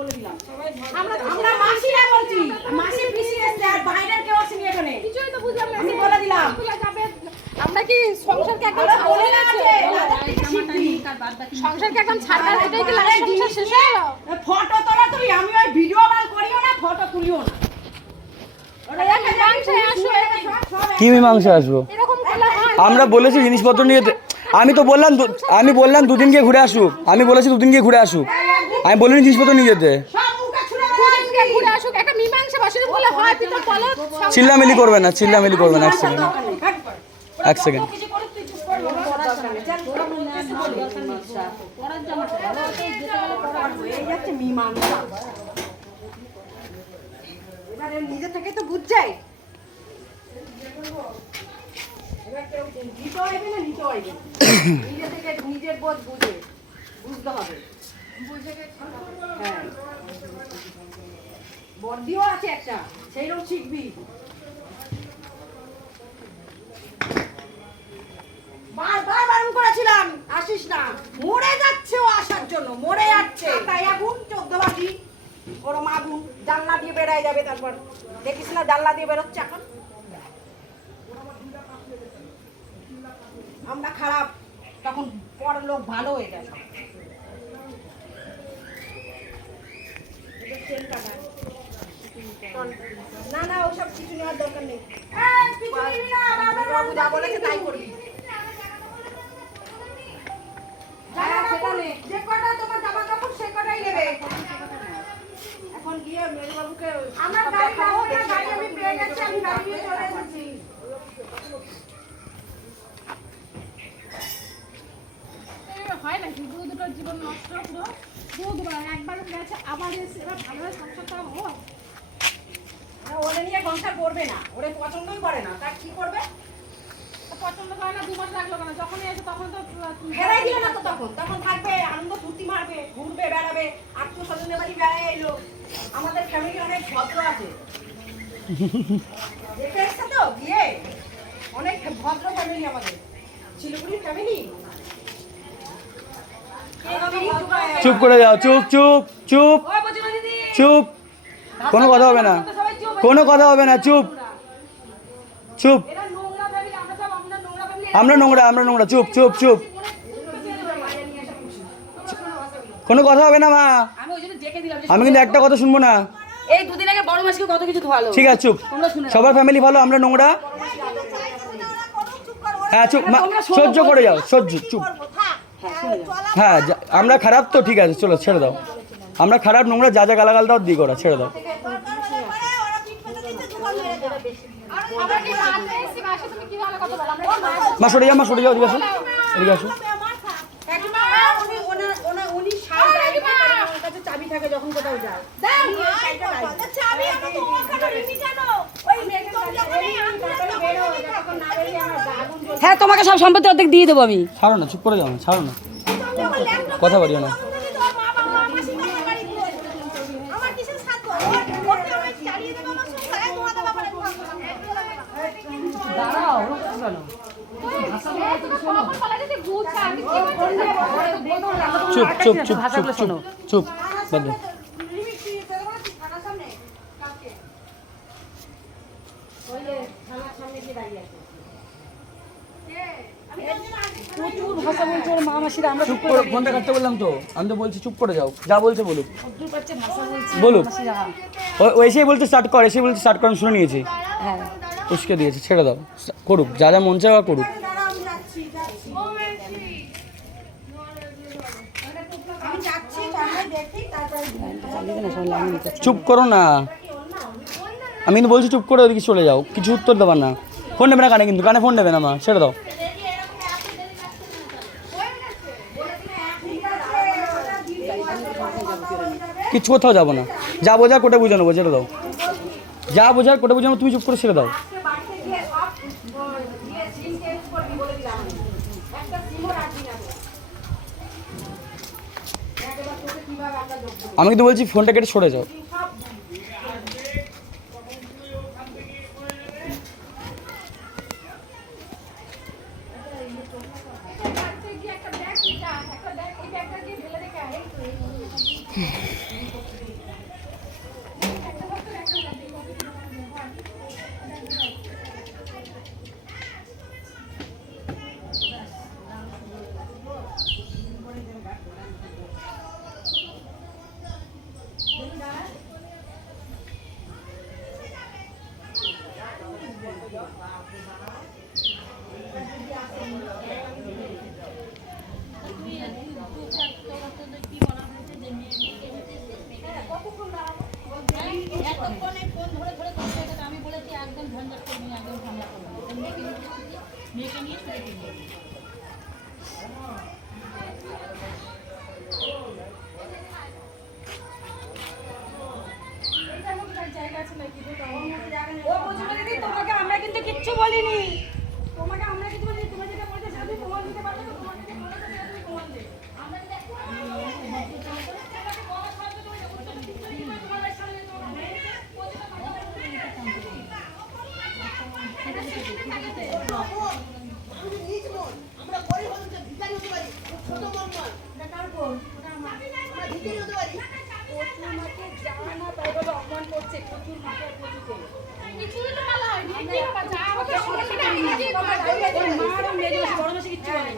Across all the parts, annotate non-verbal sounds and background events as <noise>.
বলে দিলাম। আমরা আমরা মাসিরা বলছি মাসি পিসি এসছে আর বাইরের কেউ আসেনি এখানে। কিছুই তো বুঝলাম না। আমি বলে দিলাম। আমরা কি সংসারকে একদম বলে না শিখবি। সংসারকে একদম ছাড় করে এটাই কি লাস্ট সংসার? শেষ হয়ে গেল? ফটো তোলা তুলি আমি ওই ভিডিও করিও না ফটো তুলিও না। কি মীমাংসা আসব? আমরা বলেছি জিনিসপত্র নিয়ে আমি তো বললাম আমি বললাম দুদিন গিয়ে ঘুরে আসুক। আমি বলেছি দুদিন গিয়ে ঘুরে আসুক। আমি বলিনি জিনিসপত্র নিয়ে যেতে। সব মুখে ছুড়ে দুদিনকে ঘুরে আসুক একটা মীমাংসা বসে বলে হয় তো বলো চিল্লামিলি করবে না চিল্লামিলি করবে না এক সেকেন্ড এক সেকেন্ড কিছু করে তুই চুপ কর বাবা দরকার নেই চল তোরা মনে আছে বলি। এই যাচ্ছে মীমাংসা। এবারে নিজে থেকে তো বুঝছে এবার কেউ নিতে হইবে না নিতে হইবে না। নিজে থেকে নিজের বোধ বুঝে বুঝতে হবে। হ্যাঁ। বর্দিও আছে একটা, সেইরকম শিখবি। বারবার বারণ করেছিলাম, আসিস না। মরে যাচ্ছে ও আসার জন্য, মরে যাচ্ছে। তাই আগুন, চোদ্দ বাজি। ওরম আগুন, জানলা দিয়ে বেড়ায় যাবে তারপর। দেখিস না, জানলা দিয়ে বেরোচ্ছে এখন। আমরা খারাপ, তখন পর লোক ভালো হয়ে গেছে না না ওসব কিছু নেওয়ার দরকার নেই যা বলেছে তাই করবি হ্যাঁ, সেটা নে। যে কটা তোমার জামা কাপড় সে কটাই নেবে এখন গিয়ে মেজবাবুকে আমার গাড়ি লাগবে না, গাড়ি আমি পেয়ে গেছি আমি গাড়ি নিয়ে চলে এসেছি হয় নাকি দু দুটো জীবন নষ্ট পুরো দু দুবার একবার গেছে আবার এসে এবার ভালোভাবে সংসারটা হয় আর ওরে নিয়ে সংসার করবে না। ওরে পছন্দই করে না। তার কি করবে? তো পছন্দ করে না দু মাস লাগল কেন? যখনই এসে তখন তো বেড়াই দিবে না তো তখন? তখন থাকবে আনন্দ ফুর্তি মারবে ঘুরবে বেড়াবে আত্মীয় স্বজনের বাড়ি বেড়ায় এলো। আমাদের ফ্যামিলি অনেক ভদ্র আছে। <laughs> দেখে এসছে তো বিয়ে? অনেক ভদ্র ফ্যামিলি আমাদের। শিলিগুড়ির ফ্যামিলি চুপ করে যাও চুপ চুপ চুপ। চুপ। কোনো কথা হবে না। কোনো কথা হবে না চুপ। চুপ। আমরা নোংরা আমরা নোংরা চুপ চুপ চুপ। কোনো কথা হবে না মা। আমি ওই জন্য ডেকে দিলাম আমি কিন্তু একটা কথা শুনব না। এই দুদিন আগে বড় মাসকে কত কিছু ধোয়ালো। ঠিক আছে চুপ। সবার ফ্যামিলি ভালো আমরা নোংরা? হ্যাঁ চুপ মা, সহ্য করে যাও সহ্য চুপ। হ্যাঁ যা- আমরা খারাপ তো ঠিক আছে চলো ছেড়ে দাও। আমরা খারাপ নোংরা যা যা গালাগাল দাও দিয়ে করা ছেড়ে দাও আমরা কি মারতে এসেছি বাসা তুমি কি ভালো কথা বলো আমরা কি মারতে মা সরে যাও মা সরে যাও এদিকে আসো। এদিকে আসো। চাবি থাকে যখন কোথাও যায়। হ্যাঁ তোমাকে সব সম্পত্তি অর্ধেক দিয়ে দেবো আমি। ছাড়ো না চুপ করে যাও না ছাড়ো না। কথা বলিও না কখন বলা যদি ঘুরছে আমি কি করছি চুপ চুপ চুপ চুপ চুপ চুপ বাদ দাও। প্রচুর ভাষা বলছে ওর মা মাসিরা আমরা চুপ করে ফোনটা কাটতে বললাম তো। আমি তো বলছি চুপ করে যাও। যা বলছে বলুক। বলুক। মাসিরা। ও- ও এসেই বলতে স্টার্ট কর এসেই বলতে স্টার্ট করে আমি শুনে নিয়েছি। হ্যাঁ। উস্কে দিয়েছে ছেড়ে দাও। করুক যা যা মন চায় করুক আমি যাচ্ছি তারপরে দেখি তারপরে চালিয়ে না সব লাইনে নিতে চুপ করো না। আমি কিন্তু বলছি চুপ করে ওদিকে চলে যাও, কিছু উত্তর দেবার না। ফোন নেবে না কানে কিন্তু, কানে ফোন নেবে না মা, ছেড়ে দাও। কিছু কোথাও যাব না। যা বোঝা কোটা বুঝে নেব, ছেড়ে দাও। যা বোঝা কোটা বুঝে তুমি চুপ করে ছেড়ে দাও বাড়িতে গিয়ে সব দিয়ে সিম চেঞ্জ করবি বলে দিলাম আমি। একটা সিমও রাখবি না তো। একবার তোকে কীভাবে আমরা যোগ করি। আমি কিন্তু বলছি ফোনটা কেটে সরে যাও একটা ব্যাগ একটা ব্যাগ এই ব্যাগটা দিয়ে ফেলে রেখে আয় এতক্ষণে ফোন ধরে ধরে করতে গেছে আমি বলেছি একদম ঝঞ্ঝট করবি না, একদম তোমাকে আমরা কিন্তু কিচ্ছু বলিনি তোমাকে আমরা কিছু বলিনি তুমি যেটা বলতে সেটা তুমি প্রমাণ দিতে পারবে না তোমাকে যেটা বলেছে সেটা তুমি প্রমাণ দে আমরা যদি একটু কিছুই তো ভালো হয়নি কি ব্যাপার যা আমাকে সমস্যাটা আমি নিজেই করে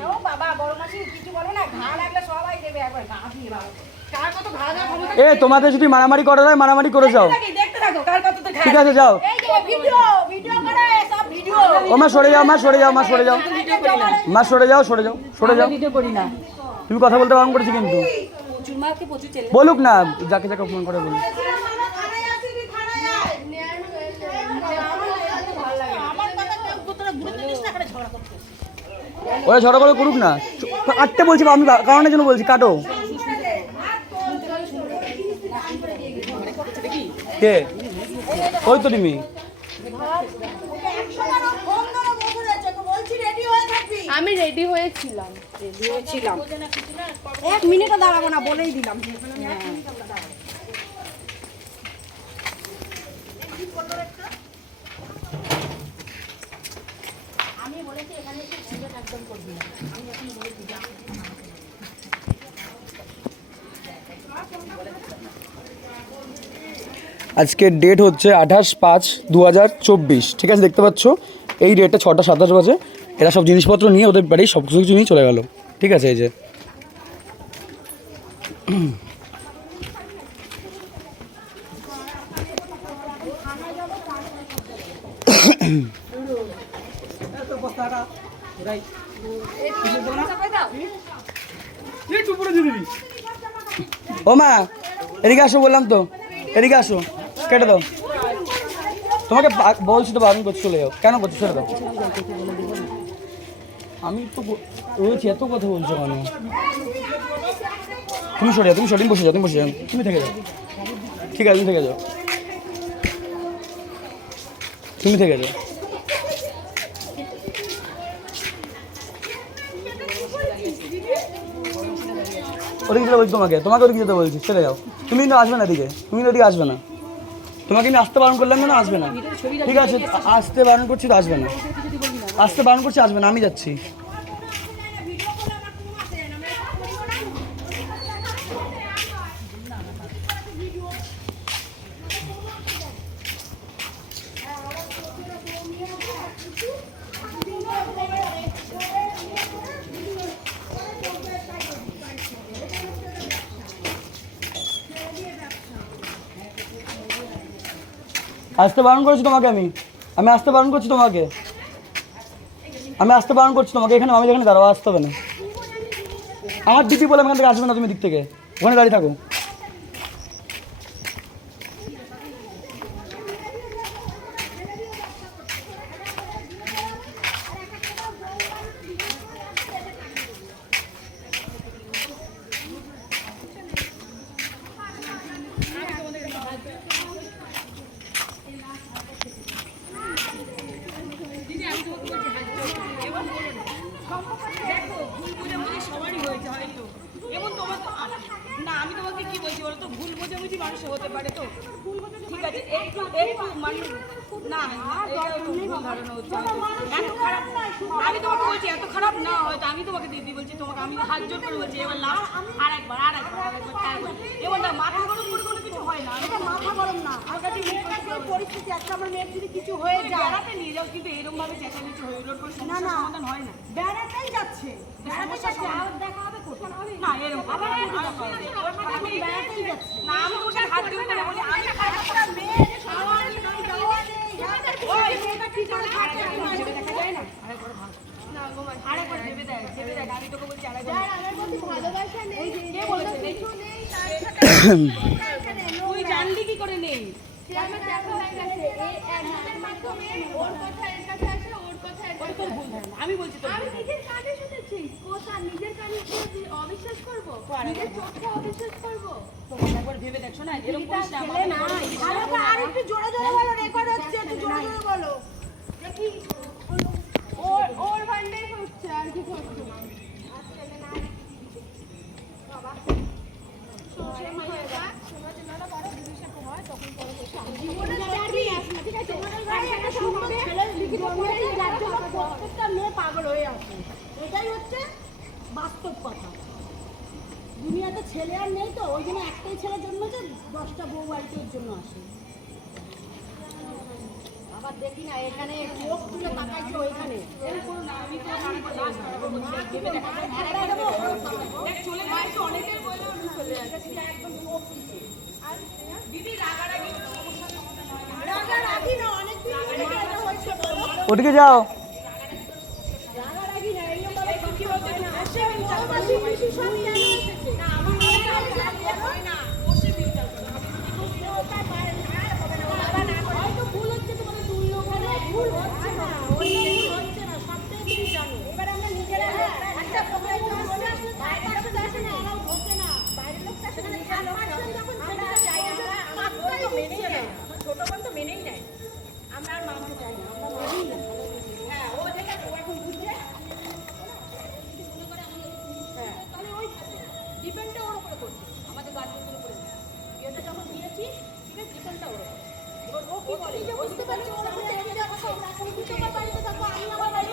ও বাবা বড় মাসি কিছু বলে না ঘা লাগলে সবাই দেবে একবার ঘা দিয়ে বাবা কার কত ঘা ক্ষমতা তোমাদের যদি মারামারি করা হয় মারামারি করে যাও। ঠিক আছে যাও। এই ও মা সরে যাও মা সরে যাও মা সরে যাও। মা সরে যাও সরে যাও সরে যাও। তুমি কথা বলতে বারণ করেছি কিন্তু। বলুক না যাকে যাকে ফোন করে বলুক। ওরা ঝড় করে করুক না। কাটতে বলছি আমি কারণের জন্য বলছি কাটো। কে? ওই তো তুমি আমি রেডি হয়েছিলাম। রেডি হয়েছিলাম। এক মিনিটও দাঁড়াবো না বলেই দিলাম। আজকের ডেট হচ্ছে আঠাশ পাঁচ দু হাজার চব্বিশ। ঠিক আছে দেখতে পাচ্ছ? এই ডেটটা ছটা সাতাশ বাজে। এরা সব জিনিসপত্র নিয়ে ওদের বাড়ি সব কিছু নিয়ে চলে গেল। ঠিক আছে এই যে। ও মা এদিকে আসো বললাম তো। এদিকে আসো। কেটে দাও। তোমাকে বলছি তো বারণ করছি, চলে যাও। কেন করছ ছেড়ে দাও। আমি তো রয়েছি, এত কথা বলছো কেন? তুমি সরে যাও, তুমি সঠিক বসে যাও, তুমি বসে যাও। তুমি থেকে যাও। ঠিক আছে, তুমি থেকে যাও। তুমি থেকে যাও। ওদিকে যেতে বলছি তোমাকে তোমাকে ওদিকে যেতে বলছি। চলে যাও। তুমি কিন্তু আসবে না এদিকে। তুমি কিন্তু ওদিকে আসবে না। তোমাকে আমি আসতে বারণ করলাম না আসবে না। ঠিক আছে আসতে বারণ করছি তো আসবে না। আসতে বারণ করছি আসবে না আমি যাচ্ছি। আসতে বারণ করেছি তোমাকে আমি। আমি আসতে বারণ করছি তোমাকে। আমি আসতে বারণ করছি তোমাকে। এখানে আমি এখানে দাঁড়াবো আসতে হবে না। আমার দিদি বলে আমি এখান থেকে আসবে না তুমি দিক থেকে। ওখানে দাঁড়িয়ে থাকো দেখো ভুল বোঝাবুঝি সবারই হয়েছে হয়তো এবং তোমার তো না আমি তোমাকে কি বলছি বলো তো ভুল বোঝাবুঝি মানুষের হতে পারে তো ঠিক আছে একটু একটু মানুষ না এটা একটু হচ্ছে এত খারাপ আমি তোমাকে বলছি এত খারাপ না হয়তো আমি তোমাকে দিদি বলছি তোমাকে আমি হাত জোর করে বলছি এবার লাস্ট আর একবার আর একবার আর একবার এবার না মাথা গরম করে কোনো কিছু হয় না। এটা মাথা গরম না। আমার পরিস্থিতি একটা আমার মেয়ের যদি কিছু হয়ে যায় বেড়াতে নিয়ে যাও কিন্তু এরকম ভাবে চেঁচামেচি হয়ে ওর কোনো সমস্যার সমাধান হয় না। বেড়াতেই যাচ্ছে। বেড়াতে যাচ্ছে আর দেখা হবে কোথায়? না এরকম আবার বেড়াতেই যাচ্ছি। না আমি ওকে হাত জোর বলি আমি খারাপ মেয়ে জানলি কি করে নেই আমি বলছি আমি নিজের কানে শুনেছি কোথা নিজের কানে অবিশ্বাস করব নিজের চোখে অবিশ্বাস করব তোমার একবার ভেবে দেখছ না। এরকম করিস না আর একটু জোরে জোরে বলো রেকর্ড হচ্ছে একটু জোরে জোরে বলো। এটাই হচ্ছে বাস্তব কথা দুনিয়াতে ছেলে আর নেই তো, ওই জন্য একটাই ছেলের জন্য যে দশটা বউ বাড়িতে জন্য আসে। আর দেখি না এখানে চোখ তুলে তাকাইছে ওইখানে। অনেকের চলে একদম চোখ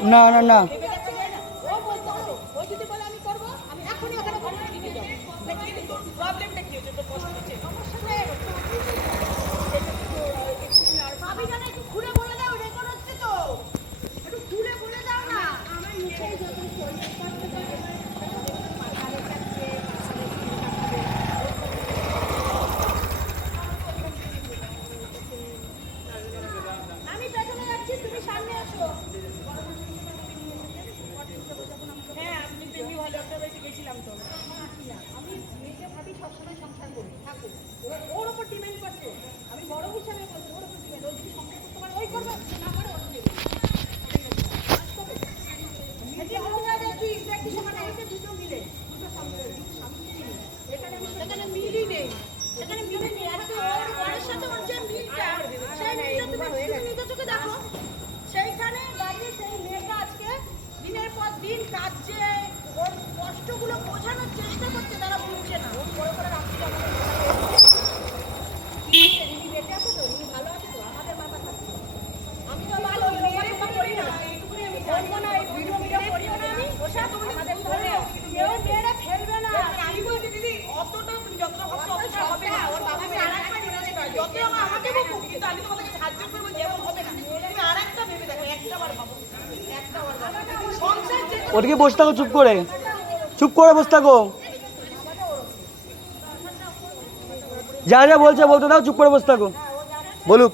না না না। yazıyor. ওদিকে বসে থাকো, চুপ করে। চুপ করে বসে থাকো। যা যা বলছে বলতে দাও, চুপ করে বসে থাকো। বলুক।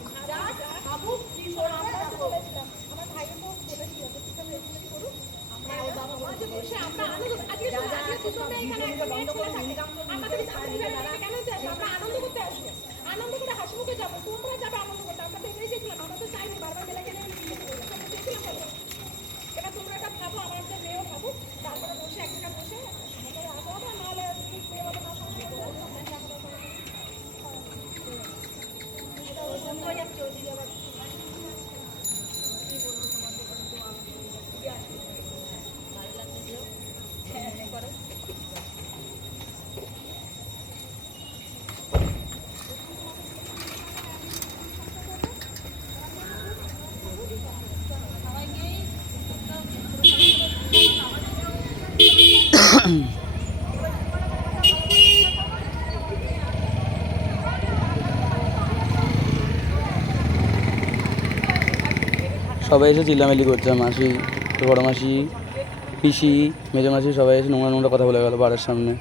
সবাই এসে চিল্লামেলি করছে। মাসি বড় মাসি, পিসি, মেজো মাসি সবাই এসে নোংরা নোংরা কথা বলে গেল বাড়ির সামনে।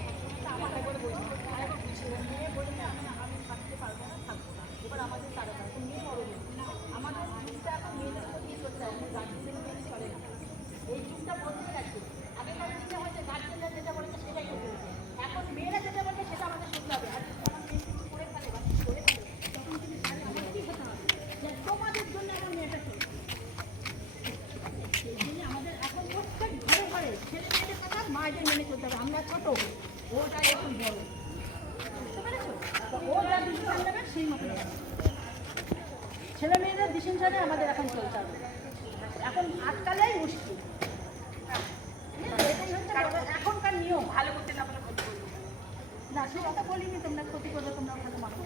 আয়োজন মেনে চলতে হবে। আমরা ছোট ওটা এখন বড়। ছেলে মেয়েদের ডিসিশনে আমাদের এখন চলতে হবে। এখন আজকালেই মুশকিল। এখনকার নিয়ম। ভালো করতে না না সে কথা বলিনি তোমরা ক্ষতি করলে তোমরা ওখানে মানুষ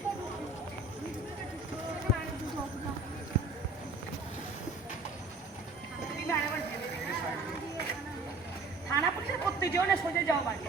করতে যেও না সোজা যাও বাড়ি।